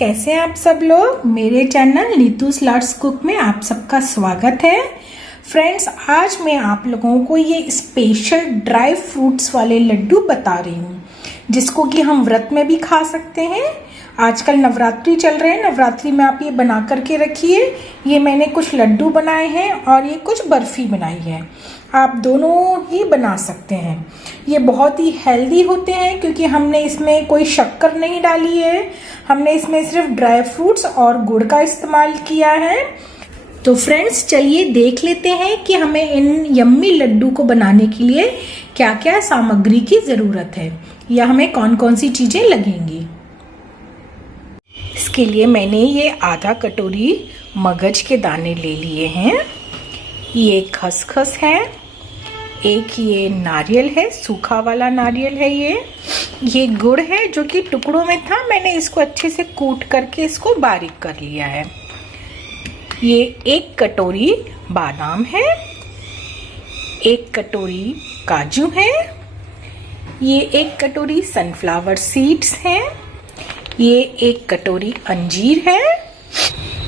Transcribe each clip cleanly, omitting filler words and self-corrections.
कैसे हैं आप सब लोग। मेरे चैनल नीतूस लॉट्स कुक में आप सबका स्वागत है। फ्रेंड्स, आज मैं आप लोगों को ये स्पेशल ड्राई फ्रूट्स वाले लड्डू बता रही हूँ, जिसको कि हम व्रत में भी खा सकते हैं। आजकल नवरात्रि चल रहे हैं, नवरात्रि में आप ये बना करके रखिए। ये मैंने कुछ लड्डू बनाए हैं और ये कुछ बर्फी बनाई है। आप दोनों ही बना सकते हैं। ये बहुत ही हेल्दी होते हैं क्योंकि हमने इसमें कोई शक्कर नहीं डाली है। हमने इसमें सिर्फ ड्राई फ्रूट्स और गुड़ का इस्तेमाल किया है। तो फ्रेंड्स, चलिए देख लेते हैं कि हमें इन यम्मी लड्डू को बनाने के लिए क्या क्या सामग्री की ज़रूरत है या हमें कौन कौन सी चीज़ें लगेंगी। इसके लिए मैंने ये आधा कटोरी मगज के दाने ले लिए हैं। ये खसखस है, एक ये नारियल है, सूखा वाला नारियल है। ये गुड़ है जो कि टुकड़ों में था, मैंने इसको अच्छे से कूट करके इसको बारीक कर लिया है। ये एक कटोरी बादाम है, एक कटोरी काजू है, ये एक कटोरी सनफ्लावर सीड्स हैं, ये एक कटोरी अंजीर है,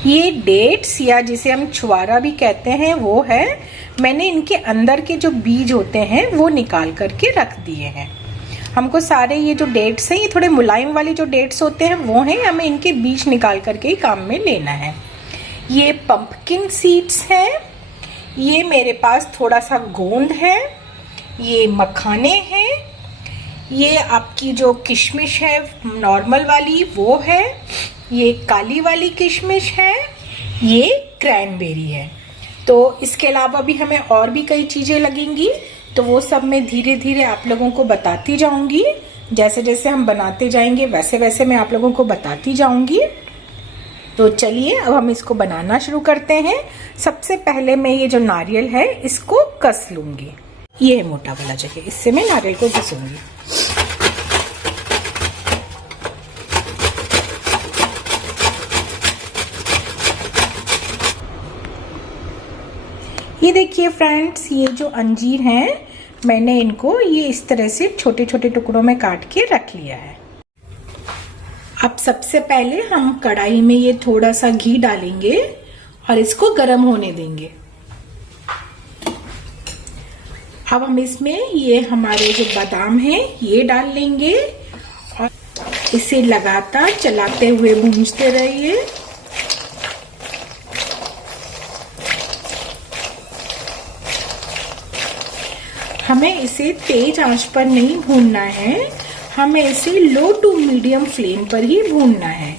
ये डेट्स या जिसे हम छुआरा भी कहते हैं वो है। मैंने इनके अंदर के जो बीज होते हैं वो निकाल करके रख दिए हैं। हमको सारे ये जो डेट्स हैं, ये थोड़े मुलायम वाले जो डेट्स होते हैं वो हैं, हमें इनके बीज निकाल करके ही काम में लेना है। ये पंपकिन सीड्स हैं, ये मेरे पास थोड़ा सा गोंद है, ये मखाने हैं, ये आपकी जो किशमिश है नॉर्मल वाली वो है, ये काली वाली किशमिश है, ये क्रैनबेरी है। तो इसके अलावा भी हमें और भी कई चीज़ें लगेंगी, तो वो सब मैं धीरे धीरे आप लोगों को बताती जाऊंगी। जैसे जैसे हम बनाते जाएंगे वैसे वैसे मैं आप लोगों को बताती जाऊंगी। तो चलिए अब हम इसको बनाना शुरू करते हैं। सबसे पहले मैं ये जो नारियल है इसको कस लूंगी। ये है मोटा वाला जगह, इससे मैं नारियल को घिसूंगी। ये देखिए फ्रेंड्स, ये जो अंजीर हैं मैंने इनको ये इस तरह से छोटे छोटे टुकड़ों में काट के रख लिया है। अब सबसे पहले हम कढ़ाई में ये थोड़ा सा घी डालेंगे और इसको गर्म होने देंगे। अब हम इसमें ये हमारे जो बादाम हैं ये डाल लेंगे और इसे लगातार चलाते हुए भूंजते रहिए। हमें इसे तेज आंच पर नहीं भूनना है, हमें इसे लो टू मीडियम फ्लेम पर ही भूनना है।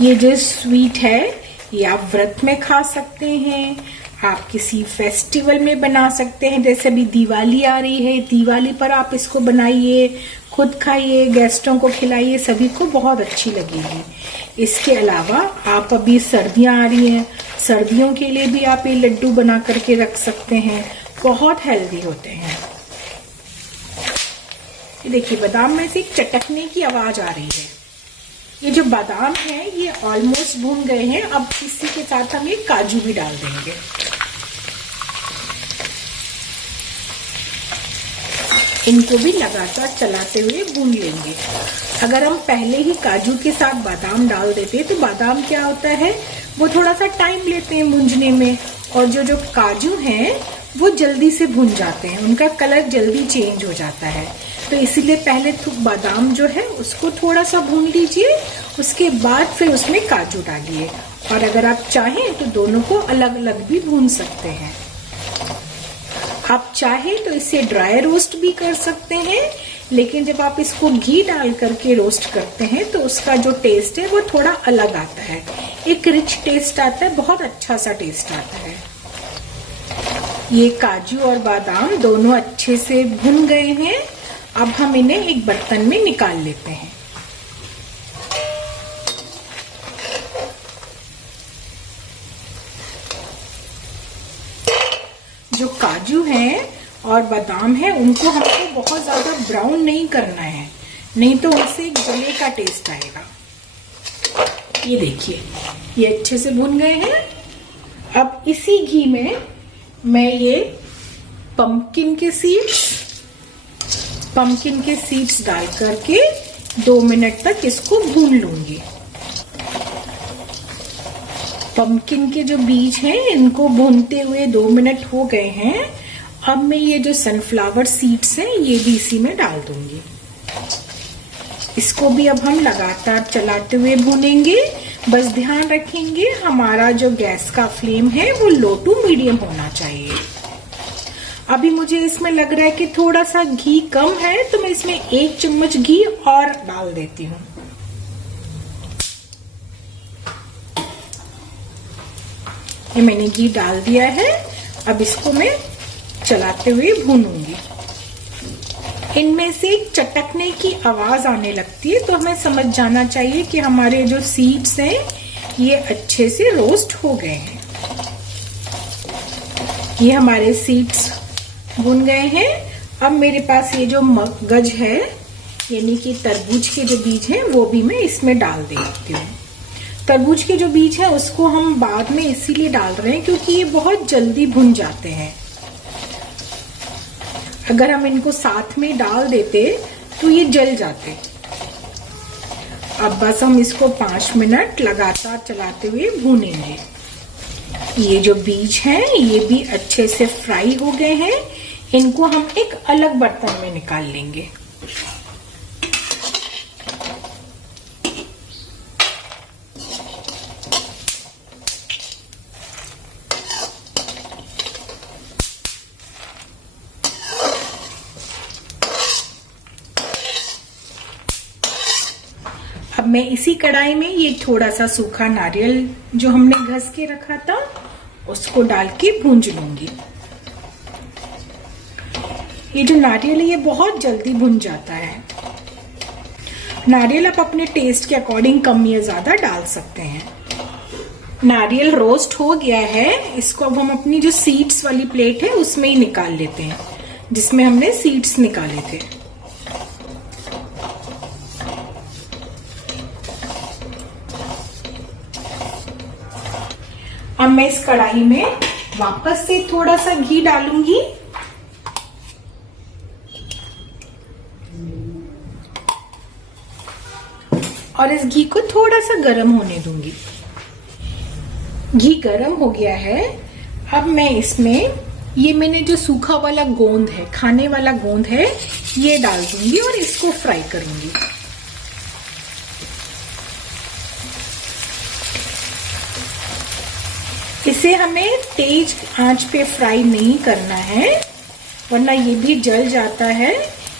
ये जो स्वीट है ये आप व्रत में खा सकते हैं, आप किसी फेस्टिवल में बना सकते हैं। जैसे अभी दिवाली आ रही है, दिवाली पर आप इसको बनाइए, खुद खाइए, गेस्टों को खिलाइए, सभी को बहुत अच्छी लगेगी। इसके अलावा आप अभी सर्दियां आ रही हैं, सर्दियों के लिए भी आप ये लड्डू बना करके रख सकते हैं, बहुत हेल्दी होते हैं। ये देखिए बादाम में से एक चटकने की आवाज आ रही है। ये जो बादाम है ये ऑलमोस्ट भून गए हैं। अब इसी के साथ हम ये काजू भी डाल देंगे। इनको भी लगातार चलाते हुए भून लेंगे। अगर हम पहले ही काजू के साथ बादाम डाल देते तो बादाम क्या होता है वो थोड़ा सा टाइम लेते हैं भूनने में, और जो काजू हैं वो जल्दी से भुन जाते हैं, उनका कलर जल्दी चेंज हो जाता है। तो इसीलिए पहले बादाम जो है उसको थोड़ा सा भून लीजिए, उसके बाद फिर उसमें काजू डालिए। और अगर आप चाहें तो दोनों को अलग अलग भी भून सकते हैं। आप चाहे तो इसे ड्राई रोस्ट भी कर सकते हैं, लेकिन जब आप इसको घी डाल करके रोस्ट करते हैं तो उसका जो टेस्ट है वो थोड़ा अलग आता है, एक रिच टेस्ट आता है, बहुत अच्छा सा टेस्ट आता है। ये काजू और बादाम दोनों अच्छे से भुन गए हैं। अब हम इन्हें एक बर्तन में निकाल लेते हैं। जो काजू हैं और बादाम है उनको हमको बहुत ज्यादा ब्राउन नहीं करना है, नहीं तो उससे गले का टेस्ट आएगा। ये देखिए ये अच्छे से भुन गए हैं। अब इसी घी में मैं ये पंपकिन के सीड्स डाल करके 2 मिनट तक इसको भून लूंगी। पंपकिन के जो बीज हैं इनको भूनते हुए 2 मिनट हो गए हैं। अब मैं ये जो सनफ्लावर सीड्स हैं ये भी इसी में डाल दूंगी। इसको भी अब हम लगातार चलाते हुए भूनेंगे। बस ध्यान रखेंगे हमारा जो गैस का फ्लेम है वो लो टू मीडियम होना चाहिए। अभी मुझे इसमें लग रहा है कि थोड़ा सा घी कम है, तो मैं इसमें 1 चम्मच घी और डाल देती हूँ। ये मैंने घी डाल दिया है। अब इसको मैं चलाते हुए भूनूंगी। इनमें से चटकने की आवाज आने लगती है, तो हमें समझ जाना चाहिए कि हमारे जो सीड्स हैं ये अच्छे से रोस्ट हो गए हैं। ये हमारे सीड्स भुन गए हैं। अब मेरे पास ये जो मगज है यानी कि तरबूज के जो बीज हैं वो भी मैं इसमें डाल देती हूँ। तरबूज के जो बीज हैं उसको हम बाद में इसीलिए डाल रहे हैं क्योंकि ये बहुत जल्दी भुन जाते हैं। अगर हम इनको साथ में डाल देते तो ये जल जाते। अब बस हम इसको 5 मिनट लगातार चलाते हुए भूनेंगे। ये जो बीज हैं ये भी अच्छे से फ्राई हो गए हैं। इनको हम एक अलग बर्तन में निकाल लेंगे। अब मैं इसी कढ़ाई में ये थोड़ा सा सूखा नारियल जो हमने घस के रखा था उसको डाल के भूंज लूंगी। ये जो नारियल है ये बहुत जल्दी भुन जाता है। नारियल आप अपने टेस्ट के अकॉर्डिंग कम या ज्यादा डाल सकते हैं। नारियल रोस्ट हो गया है। इसको अब हम अपनी जो सीड्स वाली प्लेट है उसमें ही निकाल लेते हैं जिसमें हमने सीड्स निकाले थे। अब मैं इस कढ़ाई में वापस से थोड़ा सा घी डालूंगी और इस घी को थोड़ा सा गर्म होने दूंगी। घी गर्म हो गया है। अब मैं इसमें ये मैंने जो सूखा वाला गोंद है, खाने वाला गोंद है, ये डाल दूंगी और इसको फ्राई करूंगी। इसे हमें तेज आंच पे फ्राई नहीं करना है वरना ये भी जल जाता है।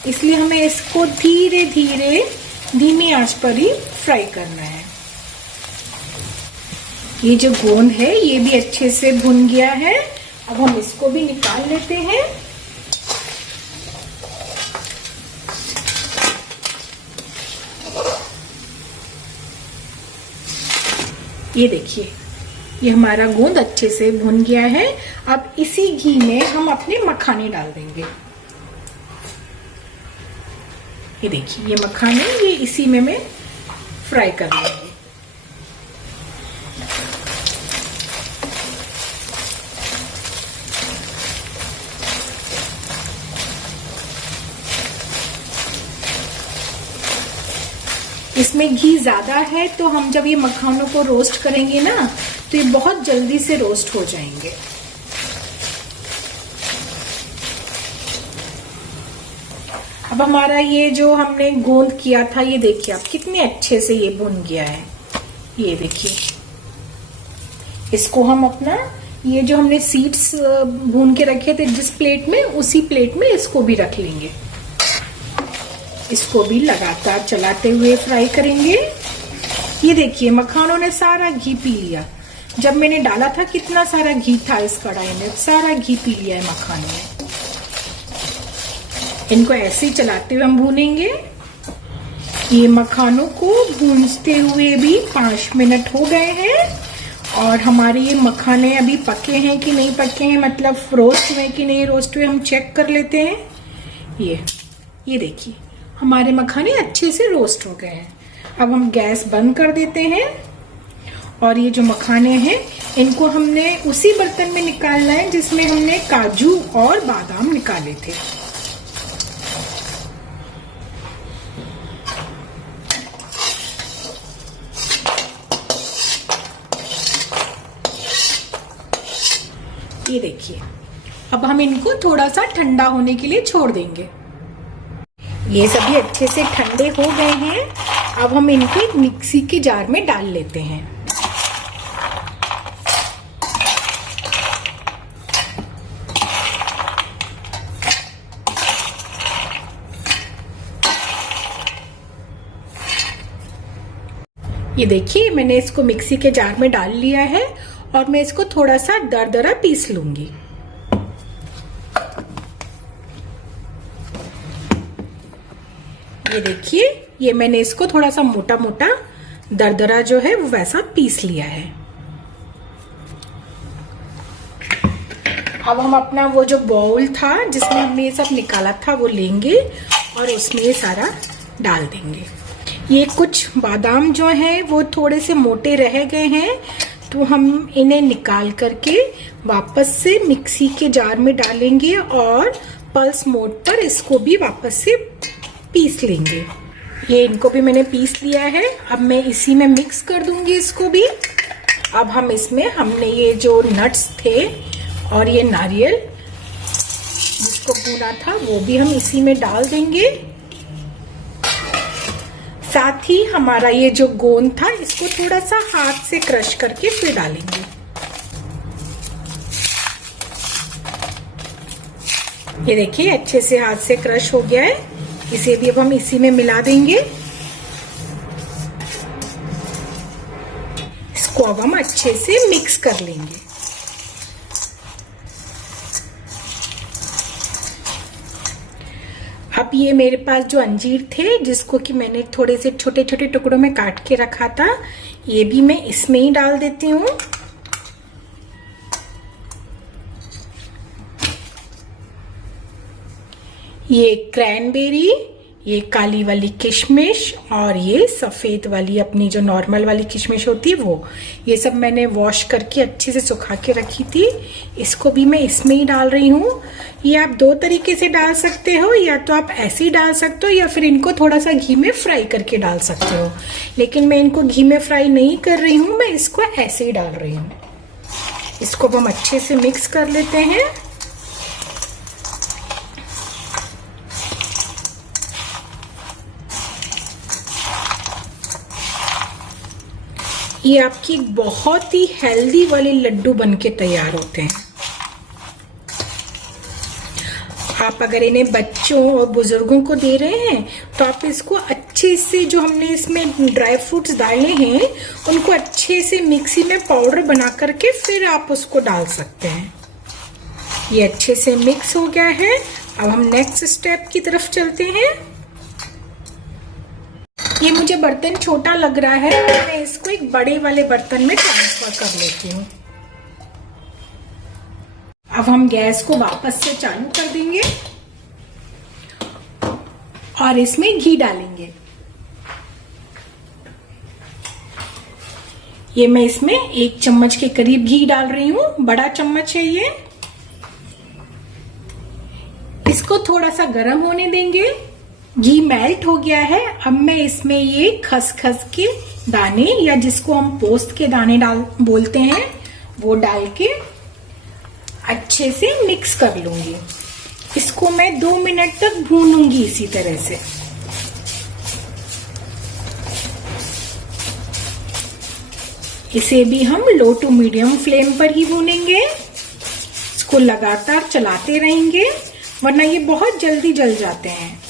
इसलिए हमें इसको धीरे धीरे धीमी आंच पर ही फ्राई करना है। ये जो गोंद है ये भी अच्छे से भुन गया है। अब हम इसको भी निकाल लेते हैं। ये देखिए ये हमारा गोंद अच्छे से भुन गया है। अब इसी घी में हम अपने मखाने डाल देंगे। ये देखिए ये मखाने ये इसी में मैं फ्राई कर लूंगी। इसमें घी ज्यादा है तो हम जब ये मखानों को रोस्ट करेंगे ना तो ये बहुत जल्दी से रोस्ट हो जाएंगे। अब हमारा ये जो हमने गोंद किया था ये देखिए आप कितने अच्छे से ये भुन गया है। ये देखिए इसको हम अपना ये जो हमने सीड्स भून के रखे थे जिस प्लेट में उसी प्लेट में इसको भी रख लेंगे। इसको भी लगातार चलाते हुए फ्राई करेंगे। ये देखिए मखानों ने सारा घी पी लिया। जब मैंने डाला था कितना सारा घी था इस कढ़ाई में, सारा घी पी लिया है मखानों ने। इनको ऐसे ही चलाते हुए हम भूनेंगे। ये मखानों को भूनते हुए भी 5 मिनट हो गए हैं और हमारे ये मखाने अभी पके हैं कि नहीं पके हैं, मतलब रोस्ट हुए कि नहीं रोस्ट हुए, हम चेक कर लेते हैं। ये देखिए हमारे मखाने अच्छे से रोस्ट हो गए हैं। अब हम गैस बंद कर देते हैं और ये जो मखाने हैं इनको हमने उसी बर्तन में निकालना है जिसमें हमने काजू और बादाम निकाले थे। ये देखिए, अब हम इनको थोड़ा सा ठंडा होने के लिए छोड़ देंगे। ये सभी अच्छे से ठंडे हो गए हैं। अब हम इनको एक मिक्सी के जार में डाल लेते हैं। ये देखिए, मैंने इसको मिक्सी के जार में डाल लिया है और मैं इसको थोड़ा सा दरदरा पीस लूंगी। ये देखिए, ये मैंने इसको थोड़ा सा मोटा मोटा दरदरा जो है वो वैसा पीस लिया है। अब हम अपना वो जो बाउल था जिसमें हमने ये सब निकाला था वो लेंगे और उसमें ये सारा डाल देंगे। ये कुछ बादाम जो हैं वो थोड़े से मोटे रह गए हैं, तो हम इन्हें निकाल करके वापस से मिक्सी के जार में डालेंगे और पल्स मोड पर इसको भी वापस से पीस लेंगे। ये इनको भी मैंने पीस लिया है। अब मैं इसी में मिक्स कर दूंगी इसको भी। अब हम इसमें हमने ये जो नट्स थे और ये नारियल जिसको भुना था वो भी हम इसी में डाल देंगे। साथ ही हमारा ये जो गोंद था इसको थोड़ा सा हाथ से क्रश करके फिर डालेंगे। ये देखिए, अच्छे से हाथ से क्रश हो गया है। इसे भी अब हम इसी में मिला देंगे। इसको अब हम अच्छे से मिक्स कर लेंगे। अब ये मेरे पास जो अंजीर थे जिसको कि मैंने थोड़े से छोटे छोटे टुकड़ों में काट के रखा था, ये भी मैं इसमें ही डाल देती हूँ। ये क्रैनबेरी, ये काली वाली किशमिश और ये सफेद वाली अपनी जो नॉर्मल वाली किशमिश होती है वो, ये सब मैंने वॉश करके अच्छे से सुखा के रखी थी। इसको भी मैं इसमें ही डाल रही हूँ। ये आप दो तरीके से डाल सकते हो, या तो आप ऐसे ही डाल सकते हो या फिर इनको थोड़ा सा घी में फ्राई करके डाल सकते हो, लेकिन मैं इनको घी में फ्राई नहीं कर रही हूँ, मैं इसको ऐसे ही डाल रही हूँ। इसको हम अच्छे से मिक्स कर लेते हैं। ये आपकी बहुत ही हेल्दी वाले लड्डू बनके तैयार होते हैं। आप अगर इन्हें बच्चों और बुजुर्गों को दे रहे हैं तो आप इसको अच्छे से, जो हमने इसमें ड्राई फ्रूट्स डाले हैं उनको अच्छे से मिक्सी में पाउडर बना करके फिर आप उसको डाल सकते हैं। ये अच्छे से मिक्स हो गया है। अब हम नेक्स्ट स्टेप की तरफ चलते हैं। ये मुझे बर्तन छोटा लग रहा है, मैं इसको एक बड़े वाले बर्तन में ट्रांसफर कर लेती हूँ। अब हम गैस को वापस से चालू कर देंगे और इसमें घी डालेंगे। ये मैं इसमें 1 चम्मच के करीब घी डाल रही हूँ, बड़ा चम्मच है ये। इसको थोड़ा सा गर्म होने देंगे। घी मेल्ट हो गया है। अब मैं इसमें ये खसखस के दाने, या जिसको हम पोस्त के दाने बोलते हैं, वो डाल के अच्छे से मिक्स कर लूंगी। इसको मैं 2 मिनट तक भूनूंगी इसी तरह से। इसे भी हम लो टू मीडियम फ्लेम पर ही भूनेंगे। इसको लगातार चलाते रहेंगे वरना ये बहुत जल्दी जल जाते हैं।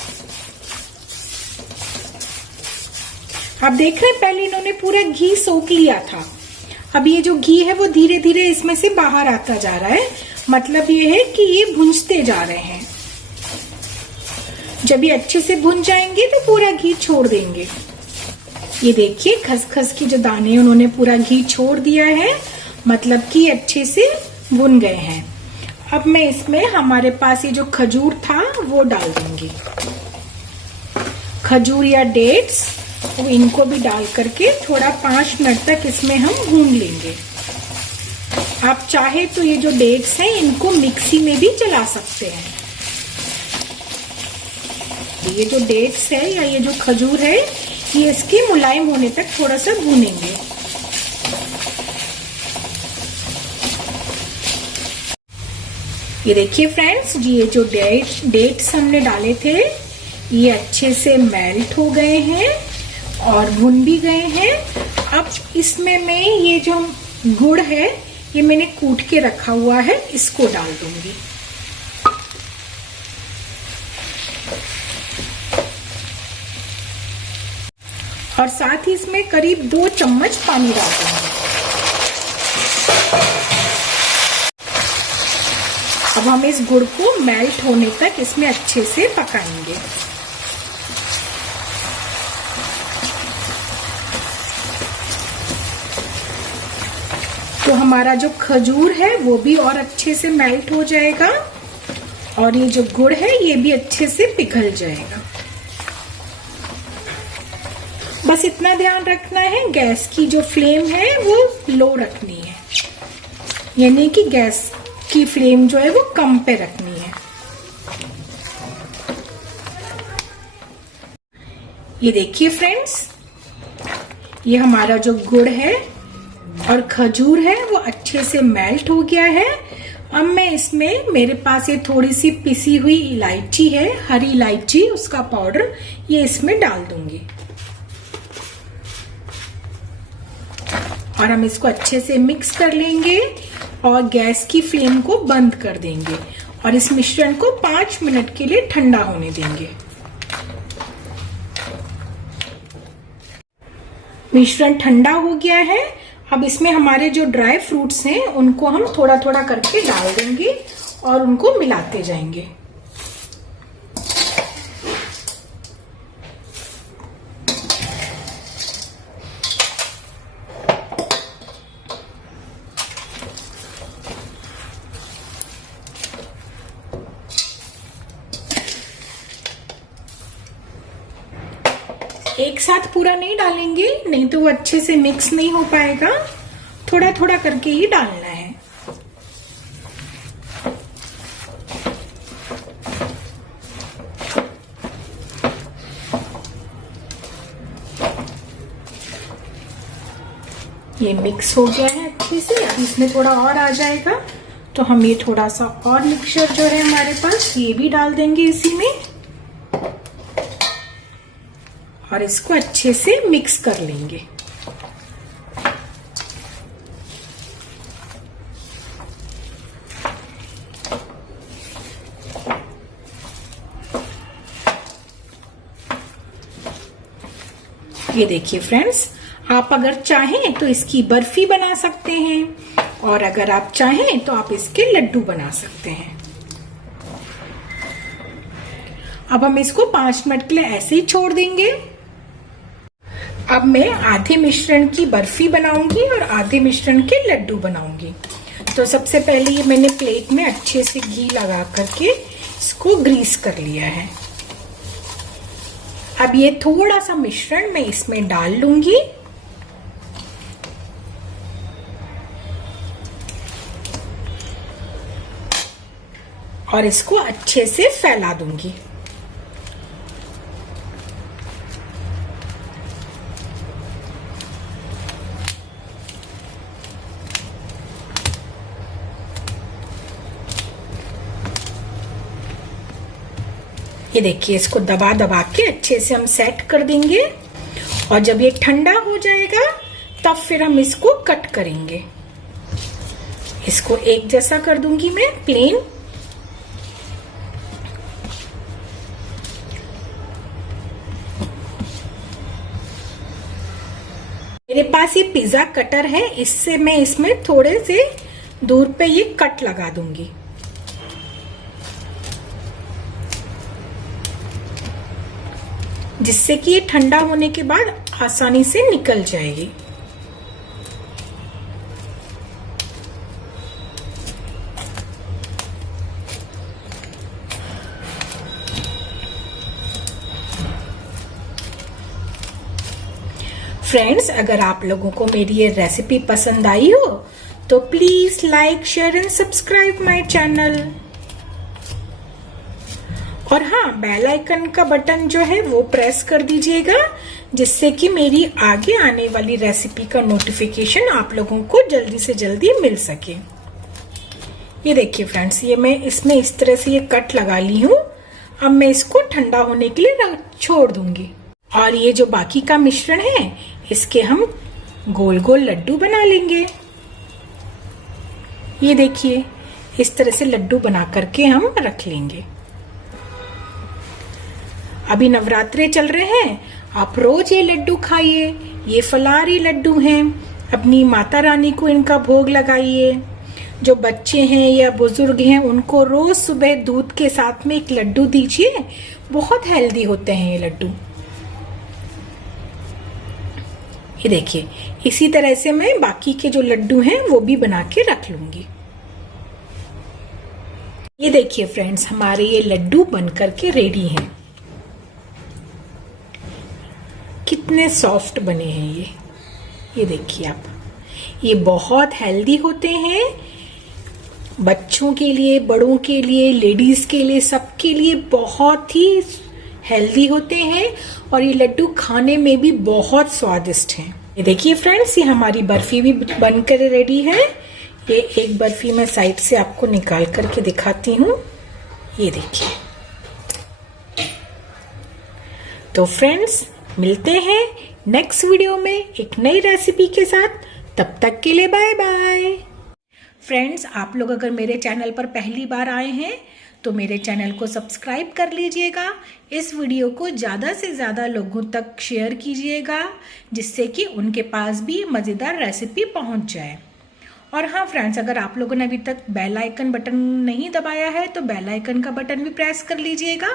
आप देख रहे हैं, पहले इन्होंने पूरा घी सोख लिया था। अब ये जो घी है वो धीरे धीरे इसमें से बाहर आता जा रहा है। मतलब ये है कि ये भुंजते जा रहे हैं। जब ये अच्छे से भुन जाएंगे तो पूरा घी छोड़ देंगे। ये देखिए, खसखस के जो दाने उन्होंने पूरा घी छोड़ दिया है, मतलब कि अच्छे से भुन गए हैं। अब मैं इसमें हमारे पास ये जो खजूर था वो डाल दूंगी। खजूर या डेट्स, तो इनको भी डाल करके थोड़ा 5 मिनट तक इसमें हम भून लेंगे। आप चाहे तो ये जो डेट्स हैं इनको मिक्सी में भी चला सकते हैं। ये जो डेट्स है या ये जो खजूर है, ये इसके मुलायम होने तक थोड़ा सा भूनेंगे। ये देखिए फ्रेंड्स, ये जो डेट्स हमने डाले थे ये अच्छे से मेल्ट हो गए हैं और भुन भी गए हैं। अब इसमें मैं ये जो गुड़ है ये मैंने कूट के रखा हुआ है, इसको डाल दूंगी। और साथ ही इसमें करीब 2 चम्मच पानी डाल दूंगी। अब हम इस गुड़ को मेल्ट होने तक इसमें अच्छे से पकाएंगे। तो हमारा जो खजूर है वो भी और अच्छे से मेल्ट हो जाएगा और ये जो गुड़ है ये भी अच्छे से पिघल जाएगा। बस इतना ध्यान रखना है, गैस की जो फ्लेम है वो लो रखनी है, यानी कि गैस की फ्लेम जो है वो कम पे रखनी है। ये देखिए फ्रेंड्स, ये हमारा जो गुड़ है और खजूर है वो अच्छे से मेल्ट हो गया है। अब मैं इसमें, मेरे पास ये थोड़ी सी पिसी हुई इलायची है, हरी इलायची, उसका पाउडर, ये इसमें डाल दूंगी और हम इसको अच्छे से मिक्स कर लेंगे और गैस की फ्लेम को बंद कर देंगे और इस मिश्रण को 5 मिनट के लिए ठंडा होने देंगे। मिश्रण ठंडा हो गया है। अब इसमें हमारे जो ड्राई फ्रूट्स हैं उनको हम थोड़ा थोड़ा करके डाल देंगे और उनको मिलाते जाएंगे। एक साथ पूरा नहीं डालेंगे, नहीं तो वो अच्छे से मिक्स नहीं हो पाएगा, थोड़ा थोड़ा करके ही डालना है। ये मिक्स हो गया है अच्छे से। अब इसमें थोड़ा और आ जाएगा तो हम ये थोड़ा सा और मिक्सचर जो है हमारे पास ये भी डाल देंगे इसी में और इसको अच्छे से मिक्स कर लेंगे। ये देखिए फ्रेंड्स, आप अगर चाहें तो इसकी बर्फी बना सकते हैं और अगर आप चाहें तो आप इसके लड्डू बना सकते हैं। अब हम इसको 5 मिनट के लिए ऐसे ही छोड़ देंगे। अब मैं आधे मिश्रण की बर्फी बनाऊंगी और आधे मिश्रण के लड्डू बनाऊंगी। तो सबसे पहले ये मैंने प्लेट में अच्छे से घी लगा करके इसको ग्रीस कर लिया है। अब ये थोड़ा सा मिश्रण मैं इसमें डाल लूंगी और इसको अच्छे से फैला दूंगी। ये देखिए, इसको दबा दबा के अच्छे से हम सेट कर देंगे और जब ये ठंडा हो जाएगा तब फिर हम इसको कट करेंगे। इसको एक जैसा कर दूंगी मैं, प्लेन। मेरे पास ये पिज्जा कटर है, इससे मैं इसमें थोड़े से दूर पे ये कट लगा दूंगी। जिससे कि ये ठंडा होने के बाद आसानी से निकल जाएगी। फ्रेंड्स, अगर आप लोगों को मेरी ये रेसिपी पसंद आई हो तो please like, share and subscribe my channel. और हाँ, बेल आइकन का बटन जो है वो प्रेस कर दीजिएगा, जिससे कि मेरी आगे आने वाली रेसिपी का नोटिफिकेशन आप लोगों को जल्दी से जल्दी मिल सके। ये देखिए फ्रेंड्स, ये मैं इसमें इस तरह से ये कट लगा ली हूँ। अब मैं इसको ठंडा होने के लिए छोड़ दूंगी। और ये जो बाकी का मिश्रण है, इसके हम गोल गोल लड्डू बना लेंगे। ये देखिए, इस तरह से लड्डू बना करके हम रख लेंगे। अभी नवरात्रे चल रहे हैं, आप रोज ये लड्डू खाइए। ये फलाहारी लड्डू हैं, अपनी माता रानी को इनका भोग लगाइए। जो बच्चे हैं या बुजुर्ग हैं, उनको रोज सुबह दूध के साथ में एक लड्डू दीजिए। बहुत हेल्दी होते हैं ये लड्डू। ये देखिए, इसी तरह से मैं बाकी के जो लड्डू हैं वो भी बना के रख लूंगी। ये देखिए फ्रेंड्स, हमारे ये लड्डू बन करके रेडी हैं। कितने सॉफ्ट बने हैं ये देखिए आप। ये बहुत हेल्दी होते हैं, बच्चों के लिए, बड़ों के लिए, लेडीज के लिए, सबके लिए बहुत ही हेल्दी होते हैं। और ये लड्डू खाने में भी बहुत स्वादिष्ट हैं। ये देखिए फ्रेंड्स, ये हमारी बर्फी भी बनकर रेडी है। ये एक बर्फी मैं साइड से आपको निकाल करके दिखाती हूँ। ये देखिए। तो फ्रेंड्स, मिलते हैं नेक्स्ट वीडियो में एक नई रेसिपी के साथ। तब तक के लिए बाय बाय। फ्रेंड्स, आप लोग अगर मेरे चैनल पर पहली बार आए हैं तो मेरे चैनल को सब्सक्राइब कर लीजिएगा। इस वीडियो को ज़्यादा से ज़्यादा लोगों तक शेयर कीजिएगा, जिससे कि उनके पास भी मज़ेदार रेसिपी पहुंच जाए। और हाँ फ्रेंड्स, अगर आप लोगों ने अभी तक बेल आइकन बटन नहीं दबाया है तो बेल आइकन का बटन भी प्रेस कर लीजिएगा,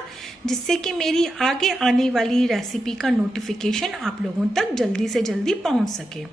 जिससे कि मेरी आगे आने वाली रेसिपी का नोटिफिकेशन आप लोगों तक जल्दी से जल्दी पहुंच सके।